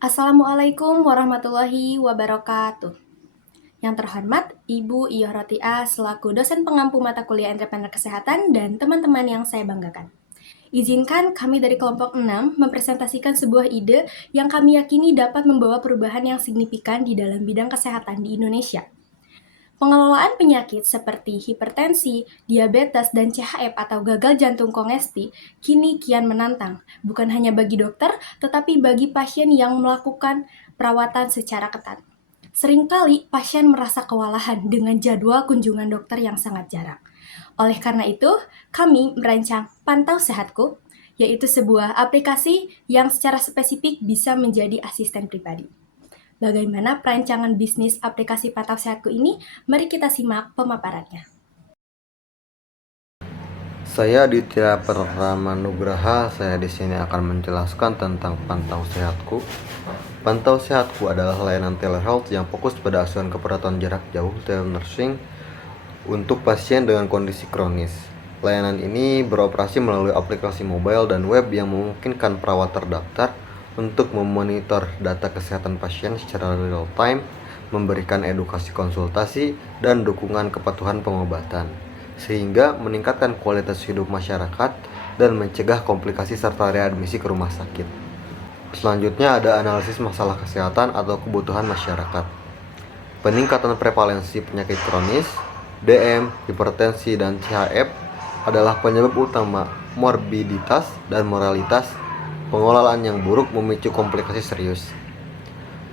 Assalamualaikum warahmatullahi wabarakatuh. Yang terhormat, Ibu Iyah Rotiah selaku dosen pengampu mata kuliah entrepreneur kesehatan dan teman-teman yang saya banggakan. Izinkan kami dari kelompok 6 mempresentasikan sebuah ide yang kami yakini dapat membawa perubahan yang signifikan di dalam bidang kesehatan di Indonesia. Pengelolaan penyakit seperti hipertensi, diabetes, dan CHF atau gagal jantung kongesti kini kian menantang, bukan hanya bagi dokter, tetapi bagi pasien yang melakukan perawatan secara ketat. Seringkali pasien merasa kewalahan dengan jadwal kunjungan dokter yang sangat jarang. Oleh karena itu, kami merancang Pantau Sehatku, yaitu sebuah aplikasi yang secara spesifik bisa menjadi asisten pribadi. Bagaimana perancangan bisnis aplikasi Pantau Sehatku ini? Mari kita simak pemaparannya. Saya Ditya Nugraha. Saya di sini akan menjelaskan tentang Pantau Sehatku. Pantau Sehatku adalah layanan telehealth yang fokus pada asuhan keperawatan jarak jauh telenursing untuk pasien dengan kondisi kronis. Layanan ini beroperasi melalui aplikasi mobile dan web yang memungkinkan perawat terdaftar untuk memonitor data kesehatan pasien secara real time, memberikan edukasi konsultasi, dan dukungan kepatuhan pengobatan, sehingga meningkatkan kualitas hidup masyarakat dan mencegah komplikasi serta readmisi ke rumah sakit. Selanjutnya ada analisis masalah kesehatan atau kebutuhan masyarakat. Peningkatan prevalensi penyakit kronis, DM, hipertensi, dan CHF adalah penyebab utama morbiditas dan moralitas. Pengelolaan yang buruk memicu komplikasi serius.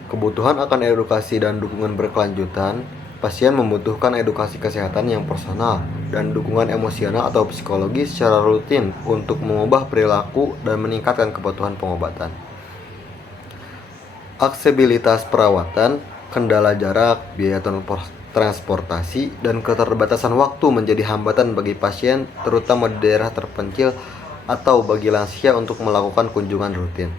Kebutuhan akan edukasi dan dukungan berkelanjutan. Pasien membutuhkan edukasi kesehatan yang personal dan dukungan emosional atau psikologi secara rutin untuk mengubah perilaku dan meningkatkan kepatuhan pengobatan. Aksesibilitas perawatan, kendala jarak, biaya transportasi, dan keterbatasan waktu menjadi hambatan bagi pasien, terutama di daerah terpencil atau bagi lansia untuk melakukan kunjungan rutin.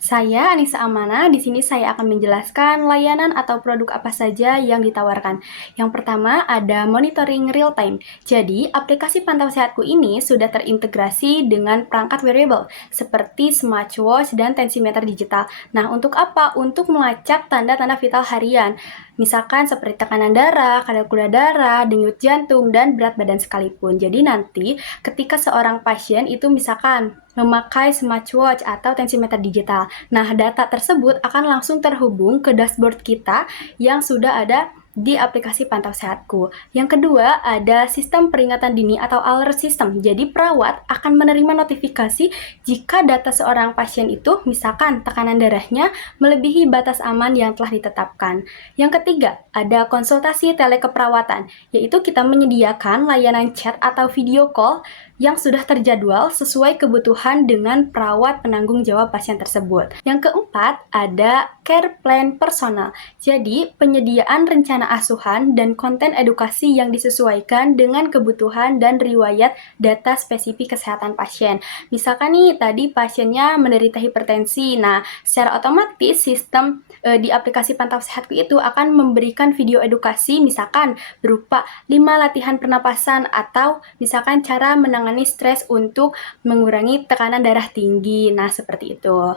Saya Anissa Amana, di sini saya akan menjelaskan layanan atau produk apa saja yang ditawarkan. Yang pertama ada monitoring real time. Jadi, aplikasi Pantau Sehatku ini sudah terintegrasi dengan perangkat wearable seperti smartwatch dan tensimeter digital. Nah, untuk apa? Untuk melacak tanda-tanda vital harian. Misalkan seperti tekanan darah, kadar gula darah, denyut jantung, dan berat badan sekalipun. Jadi nanti ketika seorang pasien itu misalkan memakai smartwatch atau tensimeter digital, nah data tersebut akan langsung terhubung ke dashboard kita yang sudah ada di aplikasi Pantau Sehatku. Yang kedua, ada sistem peringatan dini atau alert system. Jadi perawat akan menerima notifikasi jika data seorang pasien itu, misalkan tekanan darahnya melebihi batas aman yang telah ditetapkan. Yang ketiga, ada konsultasi telekeperawatan, yaitu kita menyediakan layanan chat atau video call yang sudah terjadwal sesuai kebutuhan dengan perawat penanggung jawab pasien tersebut. Yang keempat, ada care plan personal. Jadi, penyediaan rencana asuhan dan konten edukasi yang disesuaikan dengan kebutuhan dan riwayat data spesifik kesehatan pasien. Misalkan nih, tadi pasiennya menderita hipertensi. Nah, secara otomatis sistem di aplikasi Pantau Sehatku itu akan memberikan video edukasi misalkan berupa 5 latihan pernapasan atau misalkan cara menangani stres untuk mengurangi tekanan darah tinggi. Nah, seperti itu.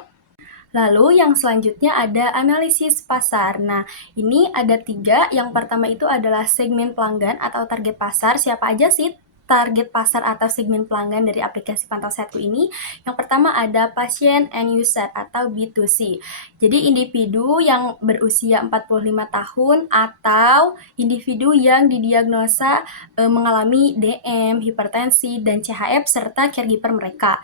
Lalu yang selanjutnya ada analisis pasar. Nah, ini ada 3. Yang pertama itu adalah segmen pelanggan atau target pasar. Siapa aja sih target pasar atau segmen pelanggan dari aplikasi Pantau Sehatku ini? Yang pertama ada pasien end user atau B2C. Jadi individu yang berusia 45 tahun atau individu yang didiagnosa mengalami DM, hipertensi, dan CHF serta caregiver mereka.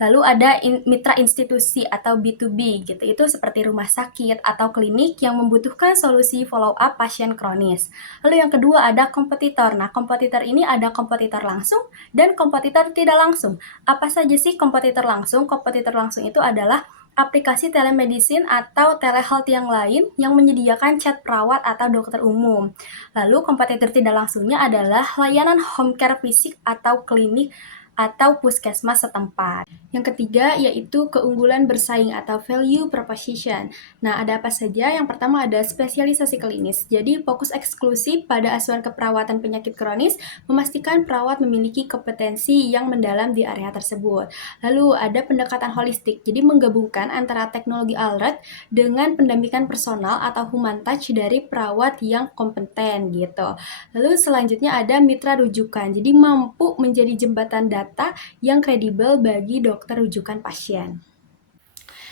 Lalu ada mitra institusi atau B2B gitu. Itu seperti rumah sakit atau klinik yang membutuhkan solusi follow up pasien kronis. Lalu yang kedua ada kompetitor. Nah, kompetitor ini ada kompetitor langsung dan kompetitor tidak langsung. Apa saja sih kompetitor langsung? Kompetitor langsung itu adalah aplikasi telemedicine atau telehealth yang lain yang menyediakan chat perawat atau dokter umum. Lalu kompetitor tidak langsungnya adalah layanan home care fisik atau klinik atau puskesmas setempat. Yang ketiga yaitu keunggulan bersaing atau value proposition. Nah, ada apa saja? Yang pertama ada spesialisasi klinis. Jadi, fokus eksklusif pada asuhan keperawatan penyakit kronis, memastikan perawat memiliki kompetensi yang mendalam di area tersebut. Lalu, ada pendekatan holistik. Jadi, menggabungkan antara teknologi alat dengan pendampingan personal atau human touch dari perawat yang kompeten gitu. Lalu selanjutnya ada mitra rujukan, jadi mampu menjadi jembatan data yang kredibel bagi dokter rujukan pasien.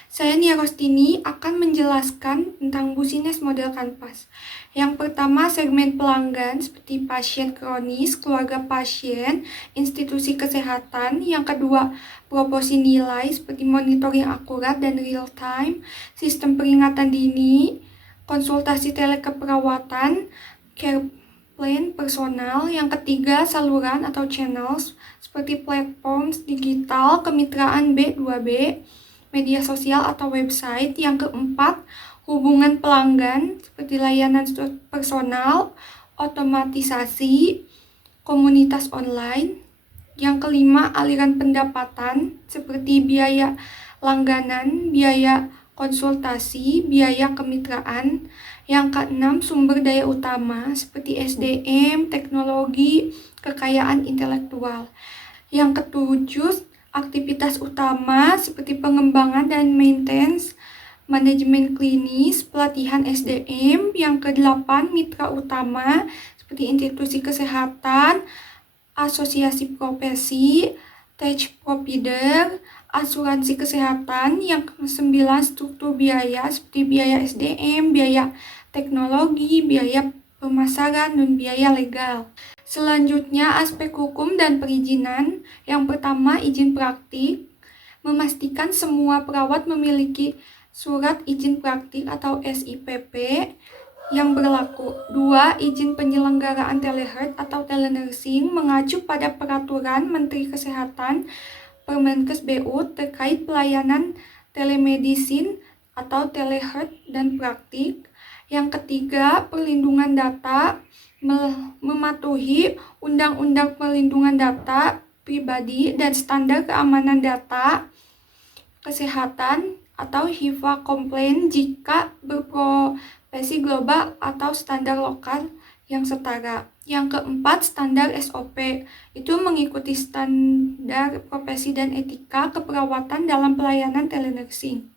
Saya Nia Rostini akan menjelaskan tentang business model Kanvas. Yang pertama, segmen pelanggan seperti pasien kronis, keluarga pasien, institusi kesehatan. Yang kedua, proporsi nilai seperti monitoring akurat dan real time, sistem peringatan dini, konsultasi telekeperawatan, care plan personal. Yang ketiga, saluran atau channels seperti platform digital, kemitraan B2B, media sosial atau website. Yang keempat, hubungan pelanggan seperti layanan personal, otomatisasi, komunitas online. Yang kelima, aliran pendapatan seperti biaya langganan, biaya konsultasi, biaya kemitraan. Yang keenam, sumber daya utama seperti SDM, teknologi, kekayaan intelektual. Yang ketujuh, aktivitas utama seperti pengembangan dan maintenance, manajemen klinis, pelatihan SDM. Yang kedelapan, mitra utama seperti institusi kesehatan, asosiasi profesi, tech provider, asuransi kesehatan. Yang kesembilan, struktur biaya seperti biaya SDM, biaya teknologi, biaya pemasaran, dan biaya legal. Selanjutnya, aspek hukum dan perizinan. Yang pertama, izin praktik. Memastikan semua perawat memiliki surat izin praktik atau SIPP yang berlaku. 2. Izin penyelenggaraan telehealth atau telenursing mengacu pada peraturan Menteri Kesehatan Permenkes BU terkait pelayanan telemedicine atau telehealth dan praktik. Yang ketiga, perlindungan data, mematuhi Undang-Undang Perlindungan Data Pribadi dan Standar Keamanan Data Kesehatan atau HIPAA compliant jika berprofesi global atau standar lokal yang setara. Yang keempat, standar SOP, itu mengikuti standar profesi dan etika keperawatan dalam pelayanan telenursing.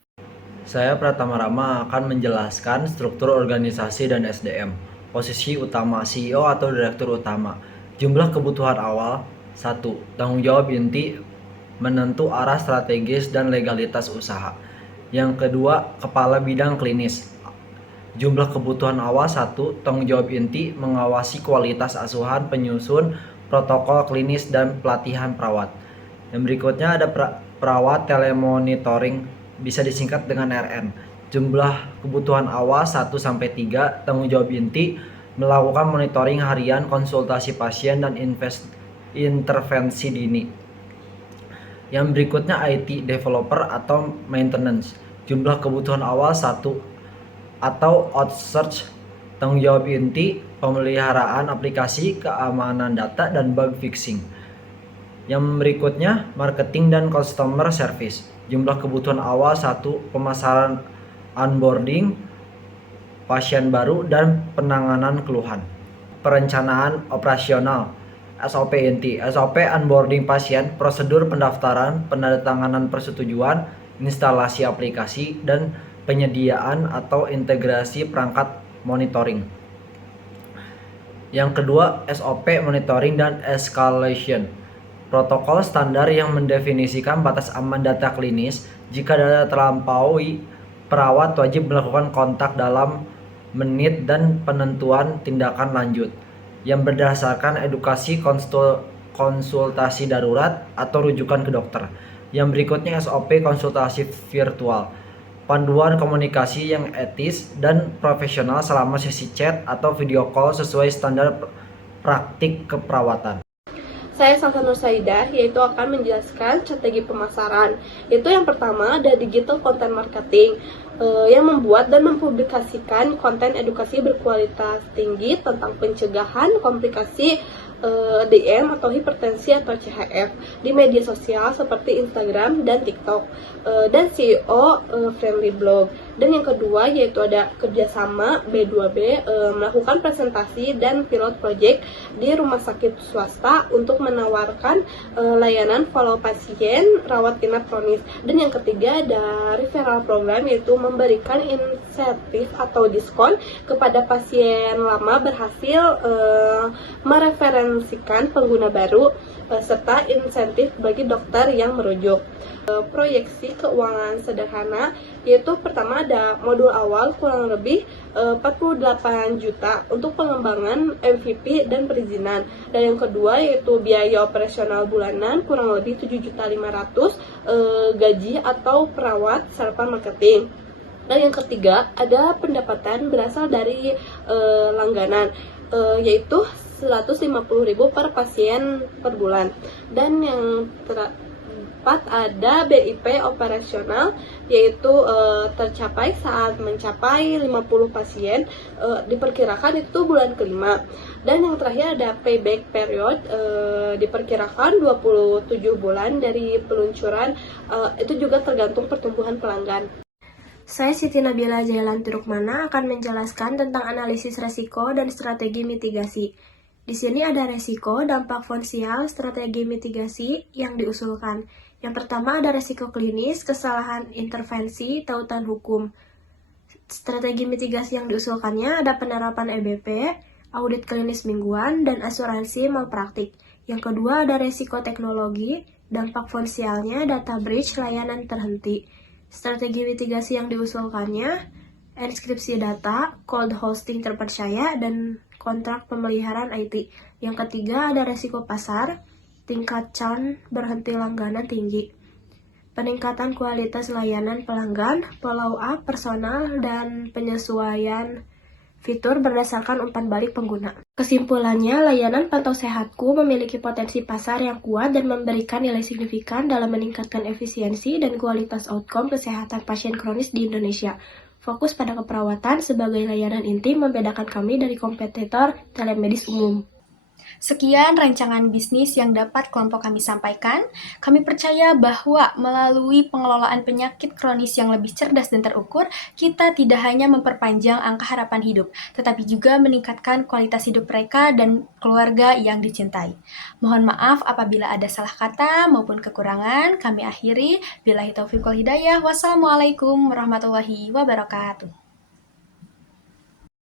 Saya Pratama Rama akan menjelaskan struktur organisasi dan SDM. Posisi utama CEO atau Direktur Utama. Jumlah kebutuhan awal 1. Tanggung jawab inti menentu arah strategis dan legalitas usaha. Yang kedua, Kepala Bidang Klinis. Jumlah kebutuhan awal 1. Tanggung jawab inti mengawasi kualitas asuhan, penyusun, protokol klinis, dan pelatihan perawat. Yang berikutnya ada perawat telemonitoring, bisa disingkat dengan RN. Jumlah kebutuhan awal 1-3, tanggung jawab inti melakukan monitoring harian, konsultasi pasien, dan intervensi dini. Yang berikutnya IT developer atau maintenance. Jumlah kebutuhan awal 1 atau outsource, tanggung jawab inti pemeliharaan aplikasi, keamanan data, dan bug fixing. Yang berikutnya marketing dan customer service. Jumlah kebutuhan awal 1, pemasaran, onboarding pasien baru, dan penanganan keluhan. Perencanaan operasional SOP inti. SOP onboarding pasien, prosedur pendaftaran, penandatanganan persetujuan, instalasi aplikasi, dan penyediaan atau integrasi perangkat monitoring. Yang kedua, SOP monitoring dan escalation. Protokol standar yang mendefinisikan batas aman data klinis. Jika data terlampaui, perawat wajib melakukan kontak dalam menit dan penentuan tindakan lanjut yang berdasarkan edukasi konsultasi darurat atau rujukan ke dokter. Yang berikutnya SOP konsultasi virtual. Panduan komunikasi yang etis dan profesional selama sesi chat atau video call sesuai standar praktik keperawatan. Saya Salsa Nur Saidah, yaitu akan menjelaskan strategi pemasaran. Itu yang pertama ada digital content marketing, yang membuat dan mempublikasikan konten edukasi berkualitas tinggi tentang pencegahan komplikasi DM atau hipertensi atau CHF di media sosial seperti Instagram dan TikTok, dan CEO Friendly Blog. Dan yang kedua yaitu ada kerjasama B2B, melakukan presentasi dan pilot project di rumah sakit swasta untuk menawarkan layanan follow pasien rawat inap kronis. Dan yang ketiga ada referral program, yaitu memberikan insentif atau diskon kepada pasien lama berhasil mereferensikan pengguna baru, serta insentif bagi dokter yang merujuk. Proyeksi keuangan sederhana, yaitu pertama ada modul awal kurang lebih 48 juta untuk pengembangan MVP dan perizinan, dan yang kedua yaitu biaya operasional bulanan kurang lebih 7.500.000 gaji atau perawat serta marketing. Dan yang ketiga ada pendapatan berasal dari langganan, yaitu 150.000 per pasien per bulan. Dan yang keempat ada BIP operasional, yaitu tercapai saat mencapai 50 pasien, diperkirakan itu bulan kelima. Dan yang terakhir ada payback period, diperkirakan 27 bulan dari peluncuran, itu juga tergantung pertumbuhan pelanggan. Saya Siti Nabila Jailanti Rukmana akan menjelaskan tentang analisis resiko dan strategi mitigasi. Di sini ada resiko, dampak fonsial, strategi mitigasi yang diusulkan. Yang pertama ada resiko klinis, kesalahan intervensi, tautan hukum. Strategi mitigasi yang diusulkannya ada penerapan EBP, audit klinis mingguan, dan asuransi malpraktik. Yang kedua ada resiko teknologi, dampak fonsialnya, data breach, layanan terhenti. Strategi mitigasi yang diusulkannya, enskripsi data, cold hosting terpercaya, dan kontrak pemeliharaan IT. Yang ketiga ada resiko pasar, tingkat churn berhenti langganan tinggi. Peningkatan kualitas layanan pelanggan, follow up personal, dan penyesuaian fitur berdasarkan umpan balik pengguna. Kesimpulannya, layanan pantau sehatku memiliki potensi pasar yang kuat dan memberikan nilai signifikan dalam meningkatkan efisiensi dan kualitas outcome kesehatan pasien kronis di Indonesia. Fokus pada keperawatan sebagai layanan inti membedakan kami dari kompetitor telemedis umum. Sekian rancangan bisnis yang dapat kelompok kami sampaikan. Kami percaya bahwa melalui pengelolaan penyakit kronis yang lebih cerdas dan terukur, kita tidak hanya memperpanjang angka harapan hidup, tetapi juga meningkatkan kualitas hidup mereka dan keluarga yang dicintai. Mohon maaf apabila ada salah kata maupun kekurangan. Kami akhiri. Billahi taufiq wal hidayah. Wassalamualaikum warahmatullahi wabarakatuh.